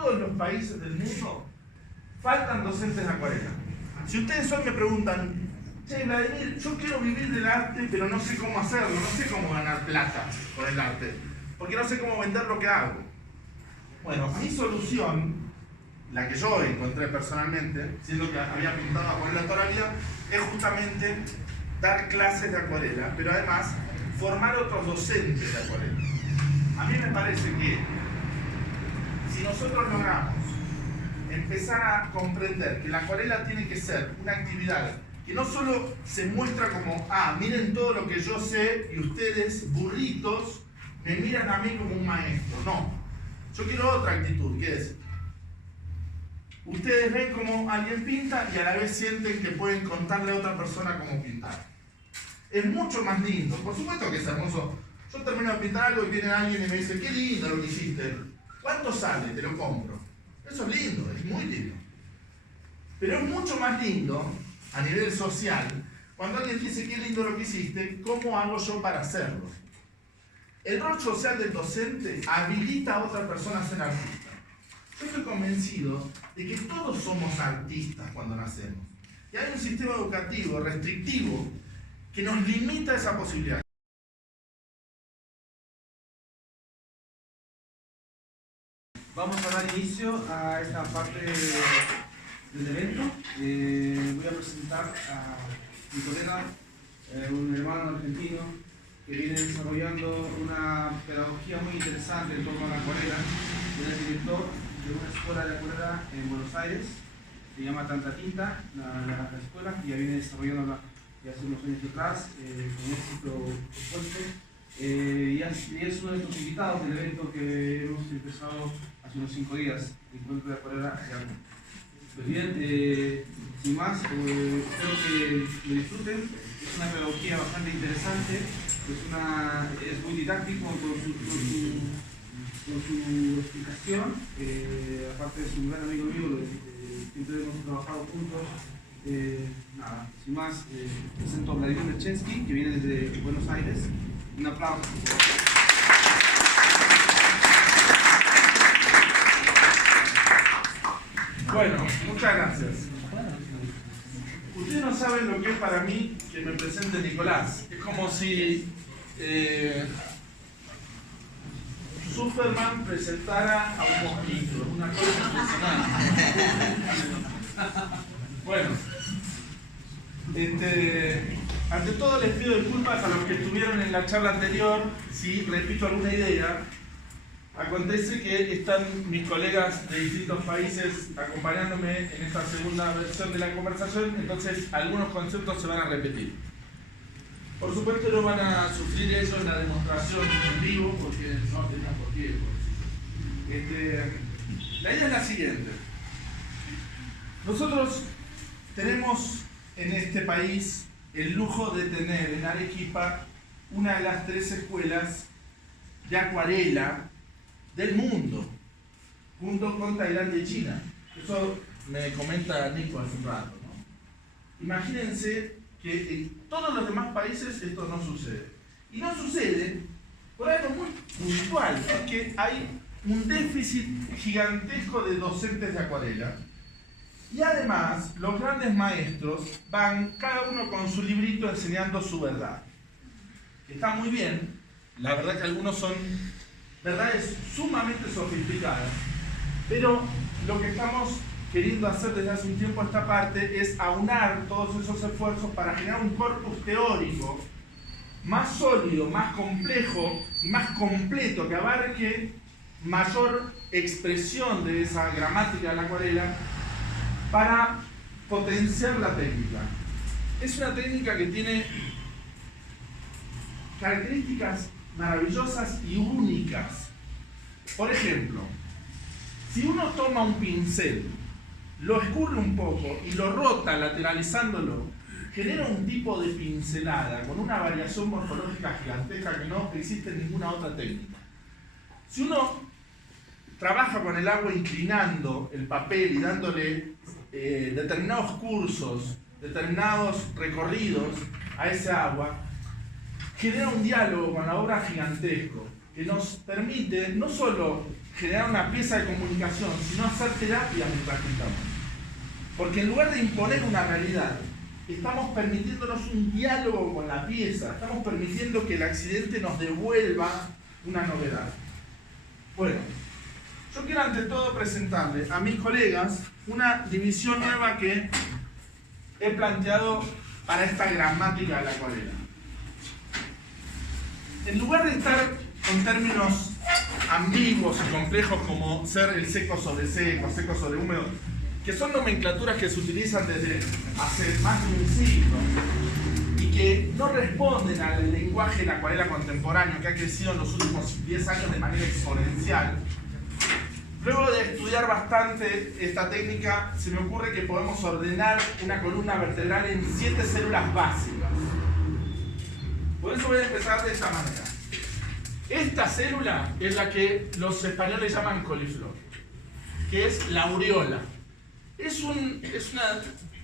todos los países del mundo faltan docentes de acuarela. Si ustedes hoy me preguntan, che, Vladimir, yo quiero vivir del arte, pero no sé cómo hacerlo, no sé cómo ganar plata con el arte, porque no sé cómo vender lo que hago. Bueno, mi solución, la que yo encontré personalmente, siendo que había pintado acuarela toda la vida, es justamente dar clases de acuarela, pero además formar otros docentes de acuarela. A mí me parece que si nosotros logramos empezar a comprender que la acuarela tiene que ser una actividad que no solo se muestra como, miren todo lo que yo sé y ustedes, burritos, me miran a mí como un maestro. No, yo quiero otra actitud, que es, ustedes ven cómo alguien pinta y a la vez sienten que pueden contarle a otra persona cómo pintar. Es mucho más lindo, por supuesto que es hermoso. Yo termino de pintar algo y viene alguien y me dice, qué lindo lo que hiciste, ¿cuánto sale? Te lo compro. Eso es lindo, es muy lindo. Pero es mucho más lindo, a nivel social, cuando alguien dice, qué lindo lo que hiciste, ¿cómo hago yo para hacerlo? El rol social del docente habilita a otra persona a ser artista. Yo estoy convencido de que todos somos artistas cuando nacemos. Y hay un sistema educativo restrictivo que nos limita esa posibilidad. Vamos a dar inicio a esta parte del evento. Voy a presentar a mi colega, un hermano argentino que viene desarrollando una pedagogía muy interesante en torno a la acuarela. Él es director de una escuela de acuarela en Buenos Aires, se llama Tanta Tinta, la escuela, que ya viene desarrollándola ya hace unos años atrás, con éxito supuesto. Y es uno de nuestros invitados del evento que hemos empezado hace unos 5 días, el encuentro de acuarela de arte. Pues bien, sin más, espero que lo disfruten. Es una pedagogía bastante interesante, es muy didáctico con su explicación. Aparte es un gran amigo mío, siempre hemos trabajado juntos. Nada, sin más, presento a Vladimir Merchensky, que viene desde Buenos Aires. Un aplauso. Bueno, muchas gracias. Ustedes no saben lo que es para mí que me presente Nicolás. Es como si Superman presentara a un mosquito, una cosa impresionante. Bueno, ante todo les pido disculpas a los que estuvieron en la charla anterior si repito alguna idea. Acontece que están mis colegas de distintos países acompañándome en esta segunda versión de la conversación, entonces algunos conceptos se van a repetir. Por supuesto no van a sufrir eso en la demostración en vivo, porque no tendrán por qué. La idea es la siguiente. Nosotros tenemos en este país el lujo de tener en Arequipa una de las 3 escuelas de acuarela del mundo, junto con Tailandia y China. Eso me comenta Nico hace un rato, ¿no? Imagínense que en todos los demás países esto no sucede. Y no sucede por algo muy puntual, porque hay un déficit gigantesco de docentes de acuarela. Y además, los grandes maestros van cada uno con su librito enseñando su verdad. Está muy bien, la verdad que algunos son verdades sumamente sofisticadas, pero lo que estamos queriendo hacer desde hace un tiempo a esta parte es aunar todos esos esfuerzos para generar un corpus teórico más sólido, más complejo y más completo, que abarque mayor expresión de esa gramática de la acuarela para potenciar la técnica. Es una técnica que tiene características maravillosas y únicas. Por ejemplo, si uno toma un pincel, lo escurre un poco y lo rota lateralizándolo, genera un tipo de pincelada con una variación morfológica gigantesca que no existe en ninguna otra técnica. Si uno trabaja con el agua inclinando el papel y dándole determinados cursos, determinados recorridos a ese agua, genera un diálogo con la obra gigantesco, que que nos permite no solo generar una pieza de comunicación, sino hacer terapia mientras pintamos. Porque en lugar de imponer una realidad, estamos permitiéndonos un diálogo con la pieza, estamos permitiendo que el accidente nos devuelva una novedad. Bueno, yo quiero ante todo presentarles a mis colegas una división nueva que he planteado para esta gramática de la acuarela. En lugar de estar con términos ambiguos y complejos como ser el seco sobre húmedo, que son nomenclaturas que se utilizan desde hace más de un siglo y que no responden al lenguaje de la acuarela contemporáneo que ha crecido en los últimos 10 años de manera exponencial. Luego de estudiar bastante esta técnica, se me ocurre que podemos ordenar una columna vertebral en 7 células básicas. Por eso voy a empezar de esta manera. Esta célula es la que los españoles llaman coliflor, que es la aureola. Es una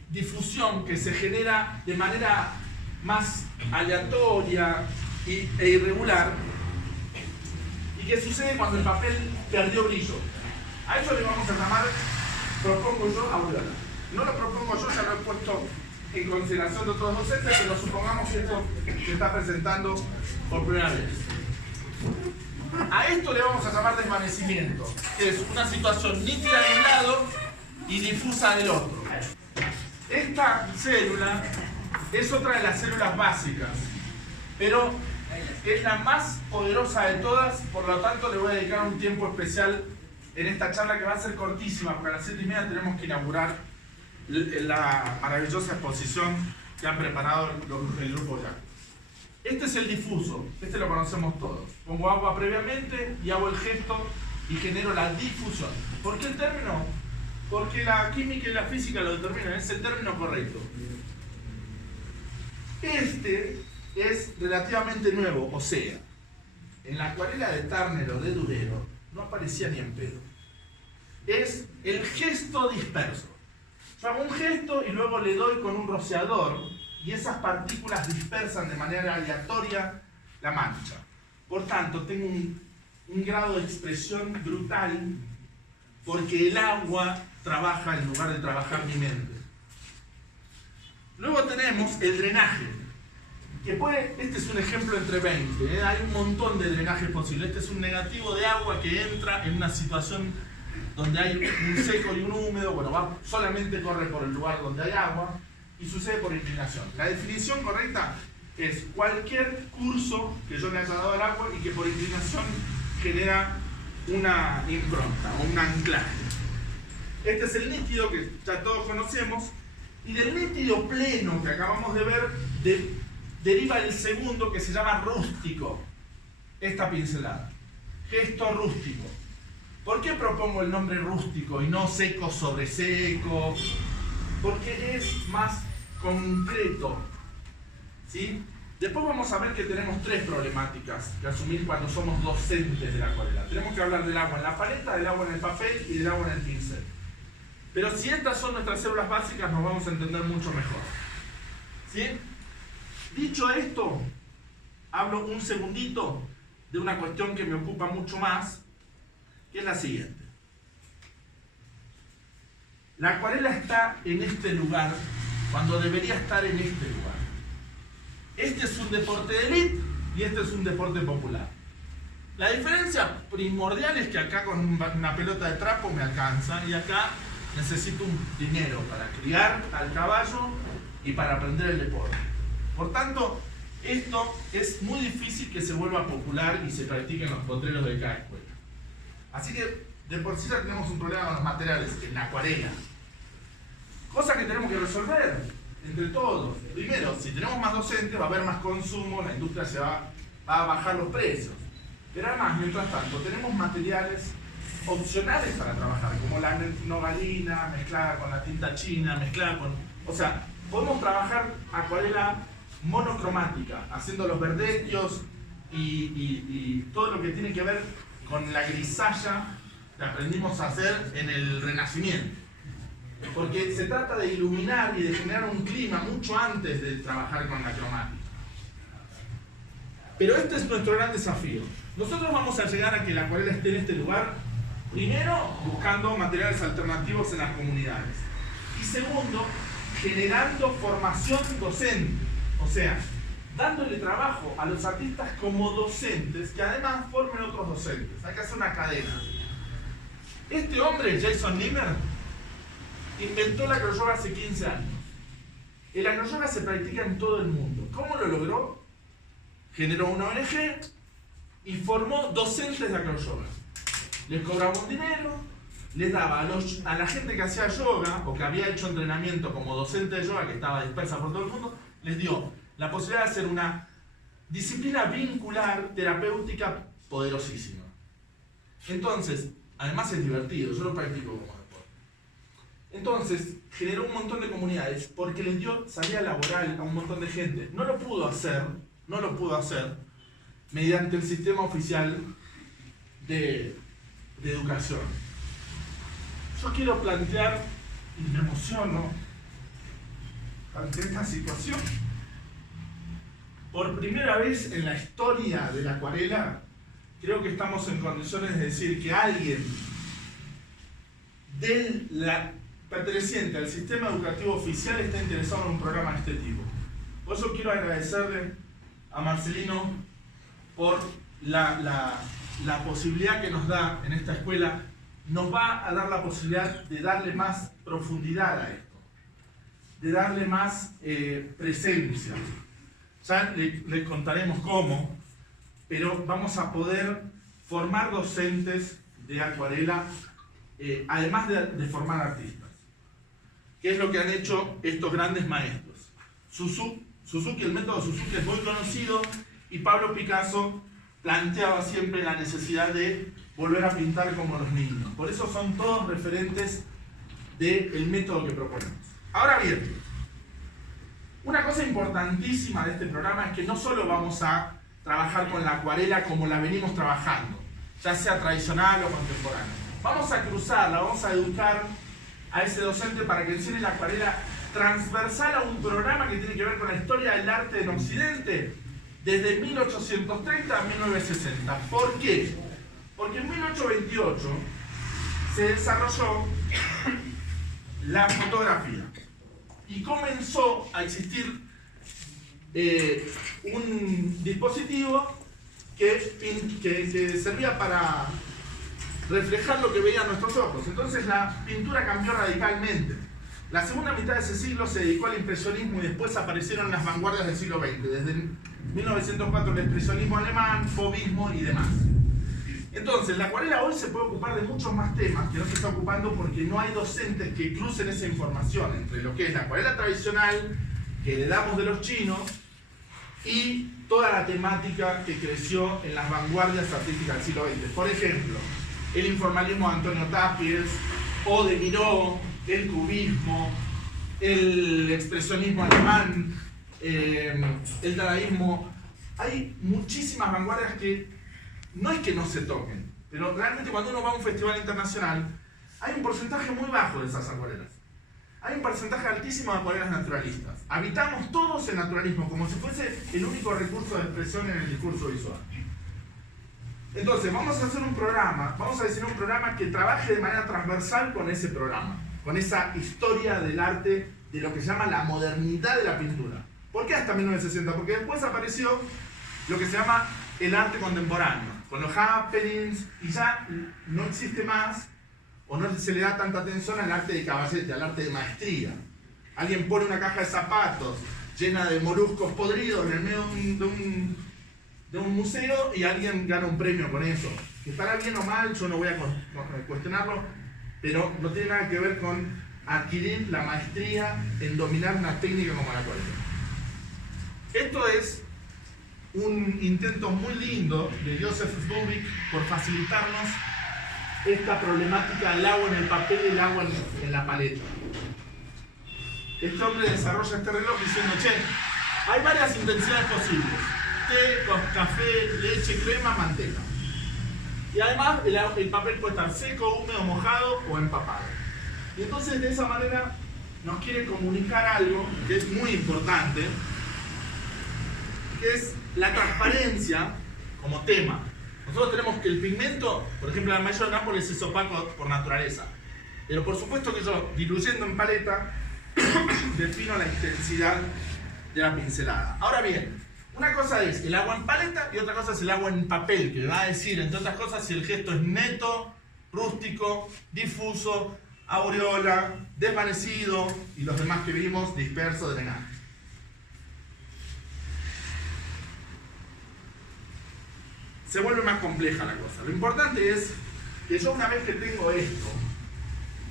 difusión que se genera de manera más aleatoria e irregular y que sucede cuando el papel perdió brillo. A eso le vamos a llamar, propongo yo, aureola. No lo propongo yo, ya lo he puesto en consideración de otros docentes, pero supongamos que esto se está presentando por primera vez. A esto le vamos a llamar desvanecimiento, que es una situación nítida de un lado y difusa del otro. Esta célula es otra de las células básicas, pero es la más poderosa de todas, por lo tanto le voy a dedicar un tiempo especial en esta charla que va a ser cortísima, porque a las 7:30 tenemos que inaugurar la maravillosa exposición que han preparado el grupo ya. Este es el difuso, este lo conocemos todos. Pongo agua previamente y hago el gesto y genero la difusión. ¿Por qué el término? Porque la química y la física lo determinan, es el término correcto. Este es relativamente nuevo, o sea, en la acuarela de Turner o de Durero no aparecía ni en pedo. Es el gesto disperso. Yo hago un gesto y luego le doy con un rociador y esas partículas dispersan de manera aleatoria la mancha. Por tanto, tengo un grado de expresión brutal porque el agua trabaja en lugar de trabajar mi mente. Luego tenemos el drenaje, que este es un ejemplo entre 20, hay un montón de drenajes posibles. Este es un negativo de agua que entra en una situación donde hay un seco y un húmedo, bueno, solamente corre por el lugar donde hay agua y sucede por inclinación. La definición correcta es cualquier curso que yo le haya dado al agua y que por inclinación genera una impronta o un anclaje. Este es el líquido que ya todos conocemos, y del líquido pleno que acabamos de ver deriva el segundo, que se llama rústico, esta pincelada, gesto rústico. ¿Por qué propongo el nombre rústico y no seco sobre seco? Porque es más concreto, ¿sí? Después vamos a ver que tenemos 3 problemáticas que asumir cuando somos docentes de la acuarela. Tenemos que hablar del agua en la paleta, del agua en el papel y del agua en el pincel. Pero si estas son nuestras células básicas, nos vamos a entender mucho mejor, ¿sí? Dicho esto, hablo un segundito de una cuestión que me ocupa mucho más, que es la siguiente. La acuarela está en este lugar cuando debería estar en este lugar. Este es un deporte de élite y este es un deporte popular. La diferencia primordial es que acá con una pelota de trapo me alcanza y acá necesito un dinero para criar al caballo y para aprender el deporte. Por tanto, esto es muy difícil que se vuelva popular y se practique en los potreros de cada escuela. Así que de por sí ya tenemos un problema con los materiales en la acuarela. Cosa que tenemos que resolver entre todos. Primero, si tenemos más docentes va a haber más consumo, la industria va a bajar los precios. Pero además, mientras tanto, tenemos materiales opcionales para trabajar, como la nogalina mezclada con la tinta china, mezclada con... O sea, podemos trabajar acuarela monocromática, haciendo los verdetios y todo lo que tiene que ver con la grisalla que aprendimos a hacer en el Renacimiento. Porque se trata de iluminar y de generar un clima mucho antes de trabajar con la cromática. Pero este es nuestro gran desafío. Nosotros vamos a llegar a que la acuarela esté en este lugar, primero, buscando materiales alternativos en las comunidades. Y segundo, generando formación docente. O sea, dándole trabajo a los artistas como docentes, que además formen otros docentes. Hay que hacer una cadena. Este hombre, Jason Nimmer, inventó la acroyoga hace 15 años. El acroyoga se practica en todo el mundo. ¿Cómo lo logró? Generó una ONG y formó docentes de acroyoga. Les cobraba un dinero, les daba a la gente que hacía yoga o que había hecho entrenamiento como docente de yoga, que estaba dispersa por todo el mundo, les dio la posibilidad de hacer una disciplina vincular terapéutica poderosísima. Entonces, además es divertido, yo lo practico como deporte. Entonces, generó un montón de comunidades porque les dio salida laboral a un montón de gente. No lo pudo hacer mediante el sistema oficial de educación. Yo quiero plantear, y me emociono ante esta situación, por primera vez en la historia de la acuarela, creo que estamos en condiciones de decir que alguien perteneciente al sistema educativo oficial está interesado en un programa de este tipo. Por eso quiero agradecerle a Marcelino por la posibilidad que nos da en esta escuela. Nos va a dar la posibilidad de darle más profundidad a esto, de darle más presencia. Ya les contaremos cómo, pero vamos a poder formar docentes de acuarela, además de formar artistas. ¿Qué es lo que han hecho estos grandes maestros? Suzuki, el método Suzuki es muy conocido, y Pablo Picasso planteaba siempre la necesidad de volver a pintar como los niños. Por eso son todos referentes del método que proponemos. Ahora bien, una cosa importantísima de este programa es que no solo vamos a trabajar con la acuarela como la venimos trabajando, ya sea tradicional o contemporánea. Vamos a cruzarla, vamos a educar a ese docente para que enseñe la acuarela transversal a un programa que tiene que ver con la historia del arte en Occidente desde 1830 a 1960. ¿Por qué? Porque en 1828 se desarrolló la fotografía y comenzó a existir un dispositivo que servía para reflejar lo que veían nuestros ojos. Entonces la pintura cambió radicalmente. La segunda mitad de ese siglo se dedicó al impresionismo y después aparecieron las vanguardias del siglo XX, desde 1904 el expresionismo alemán, fauvismo y demás. Entonces, la acuarela hoy se puede ocupar de muchos más temas que no se está ocupando porque no hay docentes que crucen esa información entre lo que es la acuarela tradicional, que heredamos de los chinos, y toda la temática que creció en las vanguardias artísticas del siglo XX. Por ejemplo, el informalismo de Antonio Tapies, o de Miró, el cubismo, el expresionismo alemán, el dadaísmo. Hay muchísimas vanguardias que no es que no se toquen, pero realmente cuando uno va a un festival internacional hay un porcentaje muy bajo de esas acuarelas. Hay un porcentaje altísimo de acuarelas naturalistas. Habitamos todos el naturalismo como si fuese el único recurso de expresión en el discurso visual. Entonces vamos a hacer un programa, vamos a diseñar un programa que trabaje de manera transversal con ese programa, con esa historia del arte, de lo que se llama la modernidad de la pintura. ¿Por qué hasta 1960? Porque después apareció lo que se llama el arte contemporáneo, con los happenings, y ya no existe más, o no se le da tanta atención al arte de caballete, al arte de maestría. Alguien pone una caja de zapatos llena de moluscos podridos en el medio de un museo y alguien gana un premio con eso. Que estará bien o mal, yo no voy a cuestionarlo, pero no tiene nada que ver con adquirir la maestría en dominar una técnica como la acuarela. Esto es un intento muy lindo de Joseph Zubik por facilitarnos esta problemática del agua en el papel y el agua en la paleta. Este hombre desarrolla este reloj diciendo, che, hay varias intensidades posibles: té, café, leche, crema, manteca. Y además el papel puede estar seco, húmedo, mojado o empapado. Y entonces de esa manera nos quiere comunicar algo que es muy importante, que es la transparencia como tema. Nosotros tenemos que el pigmento, por ejemplo, la mayoría de Nápoles es opaco por naturaleza. Pero por supuesto que yo, diluyendo en paleta, defino la intensidad de la pincelada. Ahora bien, una cosa es el agua en paleta y otra cosa es el agua en papel, que va a decir, entre otras cosas, si el gesto es neto, rústico, difuso, aureola, desvanecido y los demás que vimos, disperso, drenaje. Se vuelve más compleja la cosa. Lo importante es que yo, una vez que tengo esto,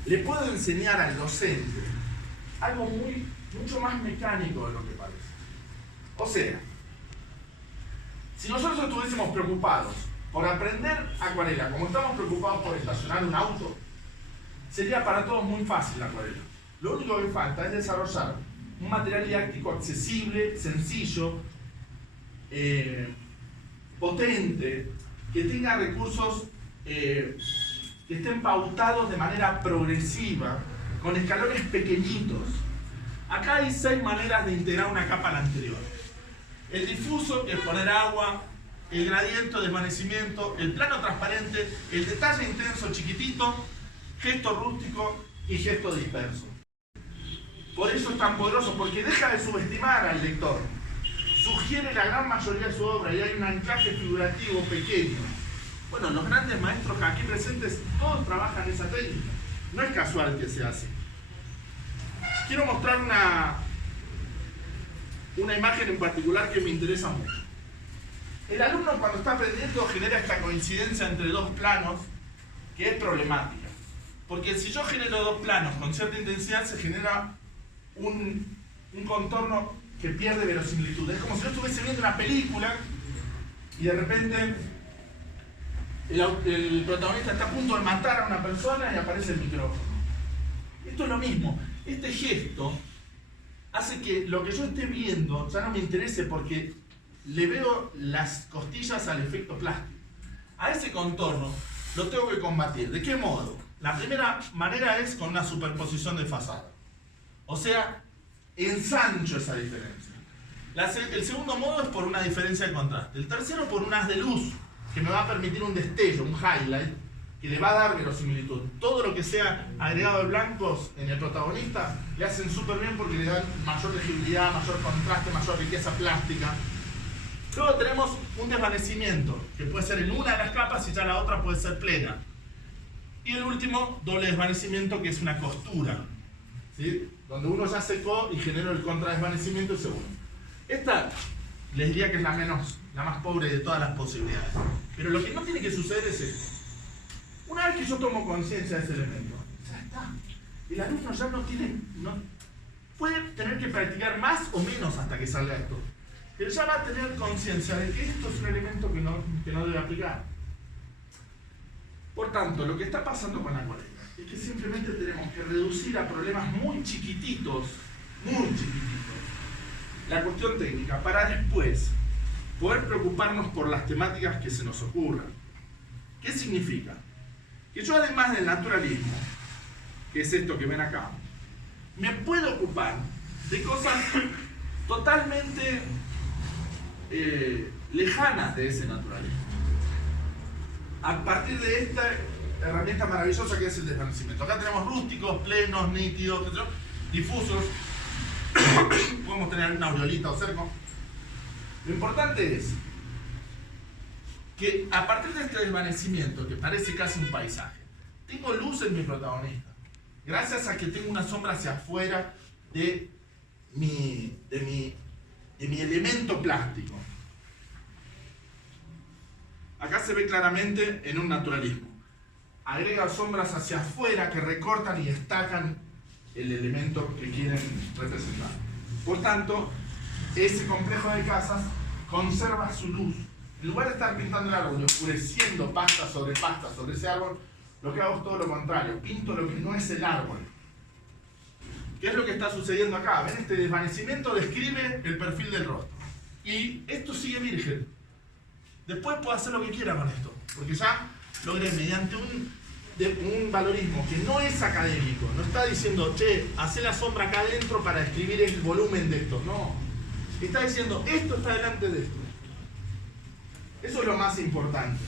le puedo enseñar al docente algo mucho más mecánico de lo que parece. O sea, si nosotros estuviésemos preocupados por aprender acuarela como estamos preocupados por estacionar un auto, sería para todos muy fácil la acuarela. Lo único que falta es desarrollar un material didáctico accesible, sencillo, potente, que tenga recursos que estén pautados de manera progresiva, con escalones pequeñitos. Acá hay 6 maneras de integrar una capa a la anterior. El difuso, que es poner agua, el gradiente, desvanecimiento, el plano transparente, el detalle intenso chiquitito, gesto rústico y gesto disperso. Por eso es tan poderoso, porque deja de subestimar al lector. Sugiere la gran mayoría de su obra y hay un anclaje figurativo pequeño. Bueno, los grandes maestros aquí presentes todos trabajan esa técnica. No es casual que sea así. Quiero mostrar una imagen en particular que me interesa mucho. El alumno, cuando está aprendiendo, genera esta coincidencia entre dos planos que es problemática. Porque si yo genero dos planos con cierta intensidad, se genera un contorno que pierde verosimilitud. Es como si yo estuviese viendo una película y de repente el protagonista está a punto de matar a una persona y aparece el micrófono. Esto es lo mismo. Este gesto hace que lo que yo esté viendo ya no me interese porque le veo las costillas al efecto plástico. A ese contorno lo tengo que combatir. ¿De qué modo? La primera manera es con una superposición de fachada. O sea, ensancho esa diferencia. El segundo modo es por una diferencia de contraste. El tercero por un haz de luz que me va a permitir un destello, un highlight, que le va a dar verosimilitud. Todo lo que sea agregado de blancos en el protagonista le hacen súper bien porque le dan mayor legibilidad, mayor contraste, mayor riqueza plástica. Luego tenemos un desvanecimiento, que puede ser en una de las capas y ya la otra puede ser plena. Y el último, doble desvanecimiento, que es una costura, ¿sí? Donde uno ya secó y generó el contradesvanecimiento y se une. Esta les diría que es la más pobre de todas las posibilidades. Pero lo que no tiene que suceder es esto. Una vez que yo tomo conciencia de ese elemento, ya está. El alumno ya puede tener que practicar más o menos hasta que salga esto. Pero ya va a tener conciencia de que esto es un elemento que no debe aplicar. Por tanto, lo que está pasando con la acuarela es que simplemente tenemos que reducir a problemas muy chiquititos, la cuestión técnica, para después poder preocuparnos por las temáticas que se nos ocurran. ¿Qué significa? Que yo, además del naturalismo, que es esto que ven acá, me puedo ocupar de cosas totalmente lejanas de ese naturalismo. A partir de esta herramienta maravillosa que es el desvanecimiento. Acá tenemos rústicos, plenos, nítidos, difusos. Podemos tener una aureolita o cerco. Lo importante es que a partir de este desvanecimiento, que parece casi un paisaje, tengo luz en mi protagonista. Gracias a que tengo una sombra hacia afuera de mi elemento plástico. Acá se ve claramente en un naturalismo. Agrega sombras hacia afuera que recortan y destacan el elemento que quieren representar. Por tanto, ese complejo de casas conserva su luz. En lugar de estar pintando el árbol y oscureciendo pasta sobre ese árbol, lo que hago es todo lo contrario. Pinto lo que no es el árbol. ¿Qué es lo que está sucediendo acá? ¿Ven? Este desvanecimiento describe el perfil del rostro. Y esto sigue virgen. Después puedo hacer lo que quiera con esto, porque ya logré mediante un valorismo que no es académico, no está diciendo, che, hacé la sombra acá adentro para describir el volumen de esto, no. Está diciendo, esto está delante de esto. Eso es lo más importante.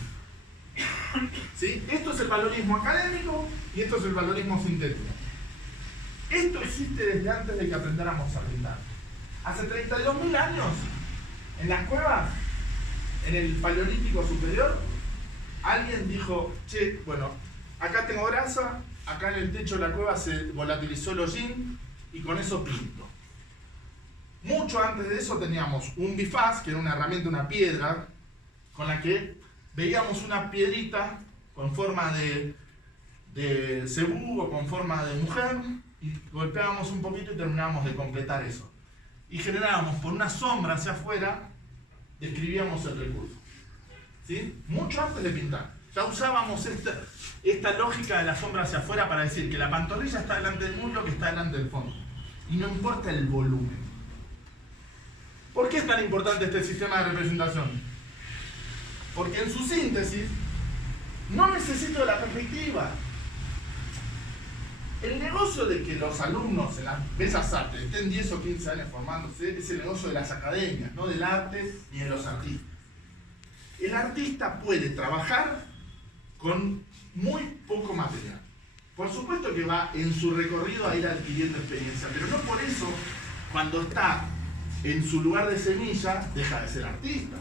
¿Sí? Esto es el valorismo académico y esto es el valorismo sintético. Esto existe desde antes de que aprendiéramos a pintar. Hace 32.000 años, en las cuevas, en el Paleolítico Superior, alguien dijo, che, bueno, acá tengo grasa, acá en el techo de la cueva se volatilizó el hollín y con eso pinto. Mucho antes de eso teníamos un bifaz, que era una herramienta, una piedra, con la que veíamos una piedrita con forma de cebú o con forma de mujer, y golpeábamos un poquito y terminábamos de completar eso. Y generábamos por una sombra hacia afuera, describíamos el recurso. ¿Sí? Mucho antes de pintar. Ya usábamos esta lógica de la sombra hacia afuera para decir que la pantorrilla está delante del muslo, que está delante del fondo. Y no importa el volumen. ¿Por qué es tan importante este sistema de representación? Porque en su síntesis no necesito la perspectiva. El negocio de que los alumnos en las bellas artes estén 10 o 15 años formándose es el negocio de las academias, no del arte ni de los artistas. El artista puede trabajar con muy poco material. Por supuesto que va en su recorrido a ir adquiriendo experiencia, pero no por eso, cuando está en su lugar de semilla, deja de ser artista.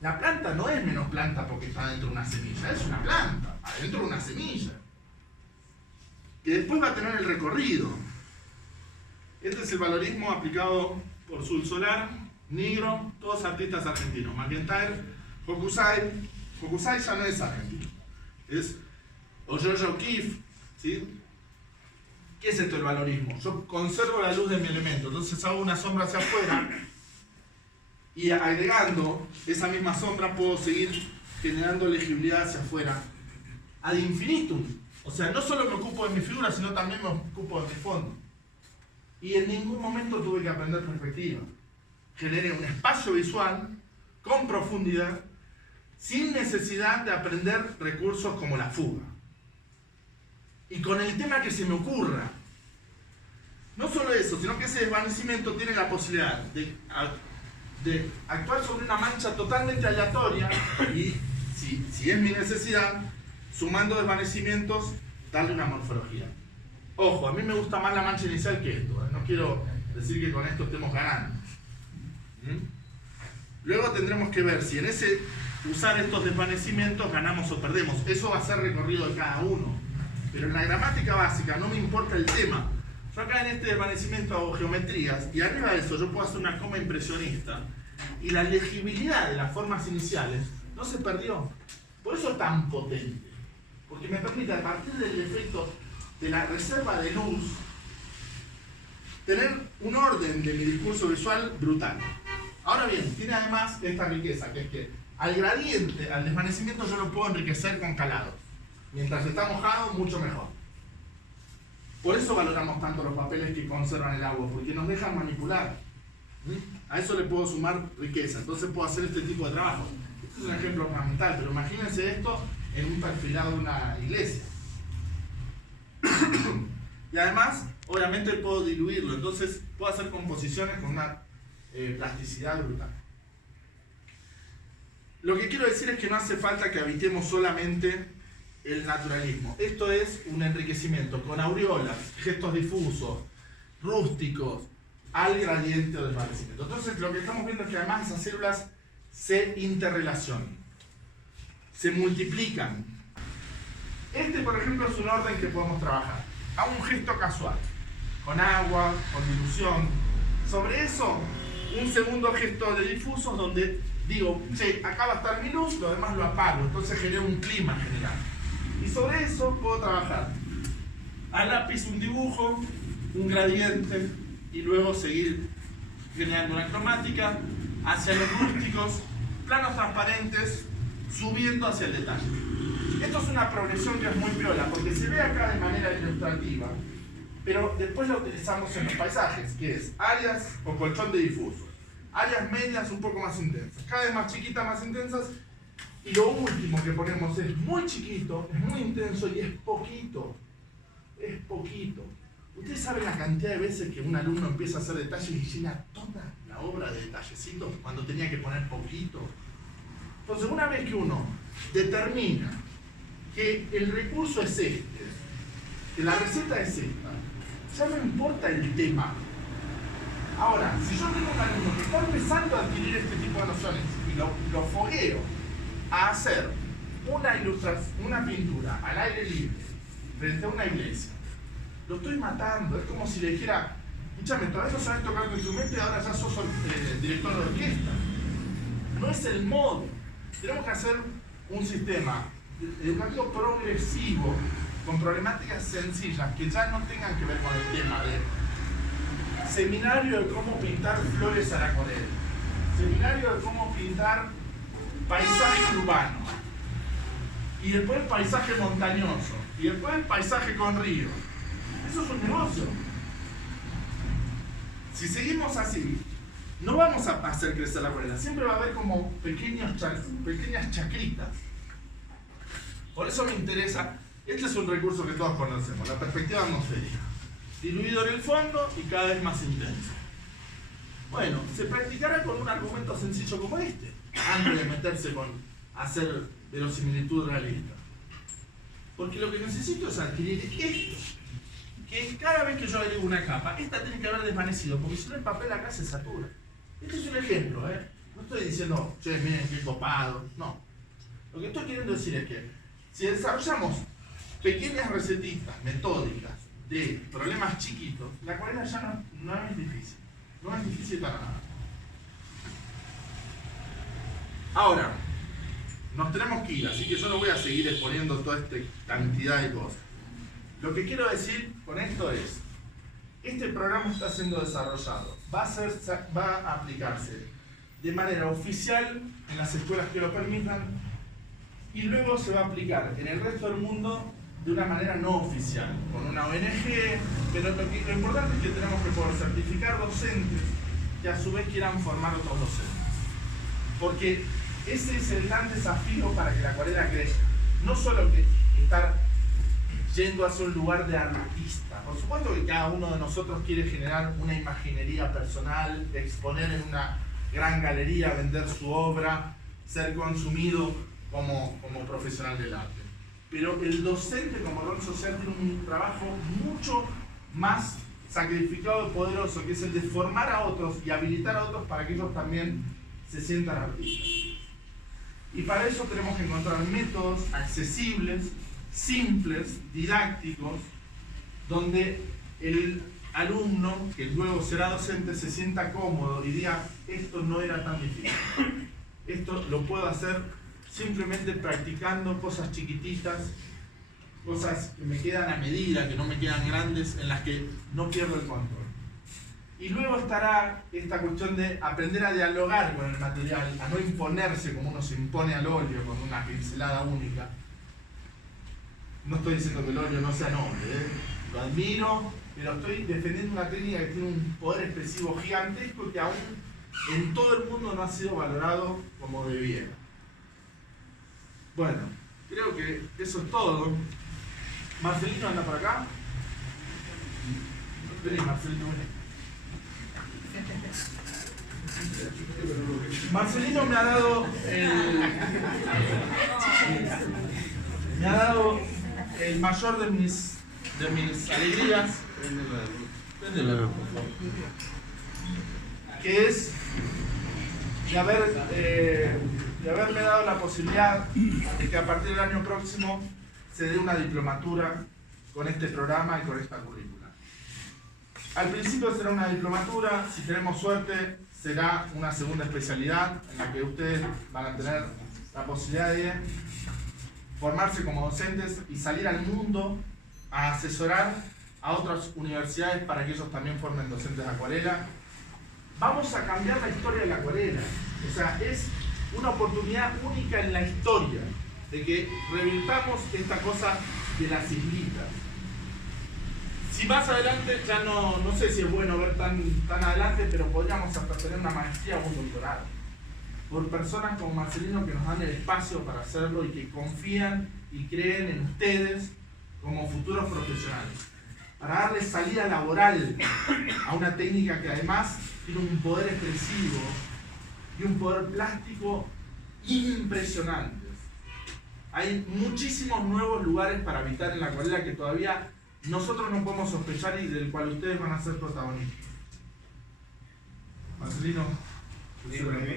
La planta no es menos planta porque está dentro de una semilla, es una planta, adentro de una semilla, que después va a tener el recorrido. Este es el valorismo aplicado por Sul Solar, Nigro, todos artistas argentinos. McIntyre, Hokusai. Hokusai ya no es argentino, es Oyoyo Kif, ¿sí? ¿Qué es esto el valorismo? Yo conservo la luz de mi elemento, entonces hago una sombra hacia afuera y agregando esa misma sombra puedo seguir generando legibilidad hacia afuera ad infinitum. O sea, no solo me ocupo de mi figura, sino también me ocupo de mi fondo. Y en ningún momento tuve que aprender perspectiva. Generé un espacio visual con profundidad, sin necesidad de aprender recursos como la fuga. Y con el tema que se me ocurra. No solo eso, sino que ese desvanecimiento tiene la posibilidad de actuar sobre una mancha totalmente aleatoria y, si es mi necesidad, sumando desvanecimientos, darle una morfología. Ojo, a mí me gusta más la mancha inicial que esto, no quiero decir que con esto estemos ganando. Luego tendremos que ver si en ese usar estos desvanecimientos ganamos o perdemos. Eso va a ser recorrido de cada uno. Pero en la gramática básica no me importa el tema. Yo acá en este desvanecimiento hago geometrías y arriba de eso yo puedo hacer una coma impresionista y la legibilidad de las formas iniciales no se perdió. Por eso es tan potente. Porque me permite, a partir del efecto de la reserva de luz, tener un orden de mi discurso visual brutal. Ahora bien, tiene además esta riqueza, que es que al gradiente, al desvanecimiento, yo lo puedo enriquecer con calados. Mientras está mojado, mucho mejor. Por eso valoramos tanto los papeles que conservan el agua, porque nos dejan manipular. A eso le puedo sumar riqueza, entonces puedo hacer este tipo de trabajo. Este es un ejemplo ornamental, pero imagínense esto en un perfilado de una iglesia. Y además, obviamente puedo diluirlo, entonces puedo hacer composiciones con una plasticidad brutal. Lo que quiero decir es que no hace falta que habitemos solamente el naturalismo. Esto es un enriquecimiento con aureolas, gestos difusos, rústicos, al gradiente o desvanecimiento. Entonces lo que estamos viendo es que además esas células se interrelacionan, se multiplican. Este, por ejemplo, es un orden que podemos trabajar. Hago un gesto casual, con agua, con dilución. Sobre eso, un segundo gesto de difusos donde digo, che, acá va a estar mi luz, lo demás lo apago. Entonces genero un clima general. Y sobre eso puedo trabajar a lápiz un dibujo, un gradiente y luego seguir generando una cromática hacia los rústicos, planos transparentes, subiendo hacia el detalle. Esto es una progresión que es muy piola, porque se ve acá de manera ilustrativa, pero después la utilizamos en los paisajes, que es áreas o colchón de difusos, áreas medias un poco más intensas, cada vez más chiquitas, más intensas, y lo último que ponemos es muy chiquito, es muy intenso y es poquito. Es poquito. Ustedes saben la cantidad de veces que un alumno empieza a hacer detalles y llena toda la obra de detallecitos cuando tenía que poner poquito. Entonces, una vez que uno determina que el recurso es este, que la receta es esta, ya no importa el tema. Ahora, si yo tengo un alumno que está empezando a adquirir este tipo de nociones y lo fogueo a hacer una ilustración, una pintura al aire libre frente a una iglesia, lo estoy matando. Es como si le dijera: escúchame, todavía no sabes tocar tu instrumento y ahora ya sos director de orquesta. No es el modo. Tenemos que hacer un sistema educativo progresivo con problemáticas sencillas que ya no tengan que ver con el tema de seminario de cómo pintar flores a la acuarela, seminario de cómo pintar paisaje urbano, y después paisaje montañoso, y después paisaje con río. Eso es un negocio. Si seguimos así, no vamos a hacer crecer la acuarela. Siempre va a haber como pequeñas chacritas. Por eso me interesa, este es un recurso que todos conocemos, la perspectiva atmosférica. Diluido en el fondo y cada vez más intenso. Bueno, se practicará con un argumento sencillo como este, antes de meterse con hacer verosimilitud realista. Porque lo que necesito es adquirir esto, que cada vez que yo agrego una capa, esta tiene que haber desvanecido, porque si no el papel acá se satura. Este es un ejemplo, no estoy diciendo, che, miren qué copado, no. Lo que estoy queriendo decir es que si desarrollamos pequeñas recetitas metódicas de problemas chiquitos, la acuarela ya no es difícil. No es difícil para nada. Ahora, nos tenemos que ir, así que yo no voy a seguir exponiendo toda esta cantidad de cosas. Lo que quiero decir con esto es, este programa está siendo desarrollado, va a aplicarse de manera oficial en las escuelas que lo permitan, y luego se va a aplicar en el resto del mundo de una manera no oficial, con una ONG, pero lo importante es que tenemos que poder certificar docentes que a su vez quieran formar otros docentes. Porque ese es el gran desafío para que la acuarela crezca. No solo que estar yendo hacia un lugar de artista. Por supuesto que cada uno de nosotros quiere generar una imaginería personal, exponer en una gran galería, vender su obra, ser consumido como profesional del arte. Pero el docente como rol social tiene un trabajo mucho más sacrificado y poderoso, que es el de formar a otros y habilitar a otros para que ellos también se sientan artistas. Y para eso tenemos que encontrar métodos accesibles, simples, didácticos, donde el alumno, que luego será docente, se sienta cómodo y diga: esto no era tan difícil, esto lo puedo hacer simplemente practicando cosas chiquititas, cosas que me quedan a medida, que no me quedan grandes, en las que no pierdo el control. Y luego estará esta cuestión de aprender a dialogar con el material, a no imponerse como uno se impone al óleo con una pincelada única. No estoy diciendo que el óleo no sea noble, lo admiro, pero estoy defendiendo una técnica que tiene un poder expresivo gigantesco y que aún en todo el mundo no ha sido valorado como debiera. Bueno, creo que eso es todo. Marcelino anda por acá. Vení, Marcelino, vení. Marcelino me ha dado el mayor de mis alegrías, que es de haberme dado la posibilidad de que a partir del año próximo se dé una diplomatura con este programa y con esta currícula. Al principio será una diplomatura, si tenemos suerte será una segunda especialidad en la que ustedes van a tener la posibilidad de formarse como docentes y salir al mundo a asesorar a otras universidades para que ellos también formen docentes de acuarela. Vamos a cambiar la historia de la acuarela. O sea, es una oportunidad única en la historia de que revirtamos esta cosa de las islitas. Si más adelante, ya no sé si es bueno ver tan adelante, pero podríamos hasta tener una maestría o un doctorado. Por personas como Marcelino que nos dan el espacio para hacerlo y que confían y creen en ustedes como futuros profesionales. Para darles salida laboral a una técnica que además tiene un poder expresivo y un poder plástico impresionantes. Hay muchísimos nuevos lugares para habitar en la acuarela que todavía nosotros no podemos sospechar y del cual ustedes van a ser protagonistas. Marcelino. Muchas gracias.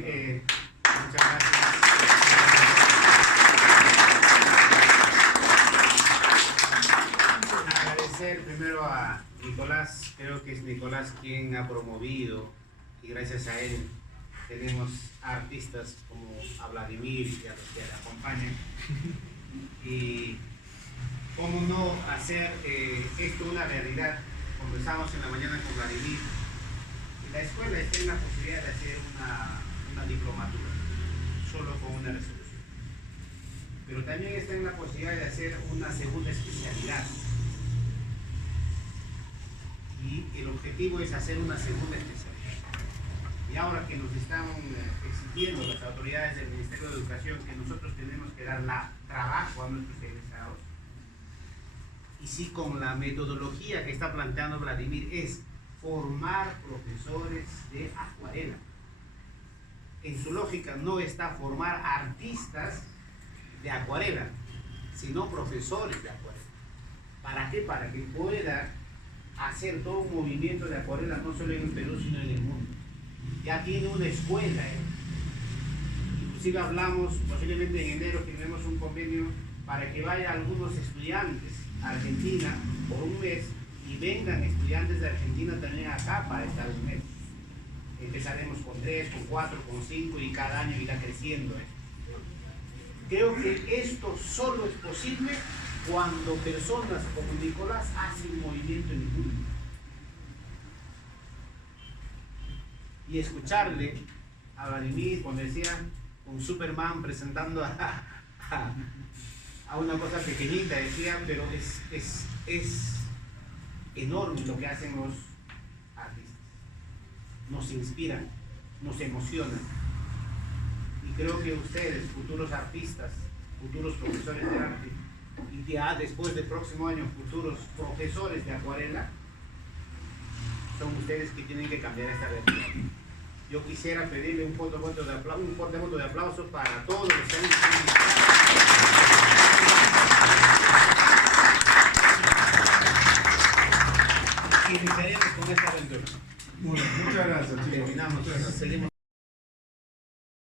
Agradecer primero a Nicolás, creo que es Nicolás quien ha promovido y gracias a él tenemos artistas como a Vladimir y a los que le acompañan. Y cómo no hacer esto una realidad. Conversamos en la mañana con Vladimir. La escuela está en la posibilidad de hacer una diplomatura, solo con una resolución. Pero también está en la posibilidad de hacer una segunda especialidad. Y el objetivo es hacer una segunda especialidad. Y ahora que nos están exigiendo las autoridades del Ministerio de Educación que nosotros tenemos que dar trabajo a nuestros egresados, y si con la metodología que está planteando Vladimir es formar profesores de acuarela. En su lógica no está formar artistas de acuarela, sino profesores de acuarela. ¿Para qué? Para que pueda hacer todo un movimiento de acuarela, no solo en el Perú, sino en el mundo. Ya tiene una escuela. Inclusive hablamos, posiblemente en enero firmemos un convenio para que vayan algunos estudiantes a Argentina por un mes y vengan estudiantes de Argentina también acá para estar un mes. Empezaremos con 3, con 4, con 5 y cada año irá creciendo. Creo que esto solo es posible cuando personas como Nicolás hacen movimiento en el mundo. Y escucharle a Vladimir cuando decía un Superman presentando a una cosa pequeñita, decía, pero es enorme lo que hacen los artistas. Nos inspiran, nos emocionan. Y creo que ustedes, futuros artistas, futuros profesores de arte, y ya después del próximo año, futuros profesores de acuarela, son ustedes que tienen que cambiar esta realidad. Yo quisiera pedirle un fuerte voto de aplauso para todos los que han iniciaremos con esta aventura. Bueno, muchas gracias, chicos. Terminamos. Muchas gracias. Seguimos.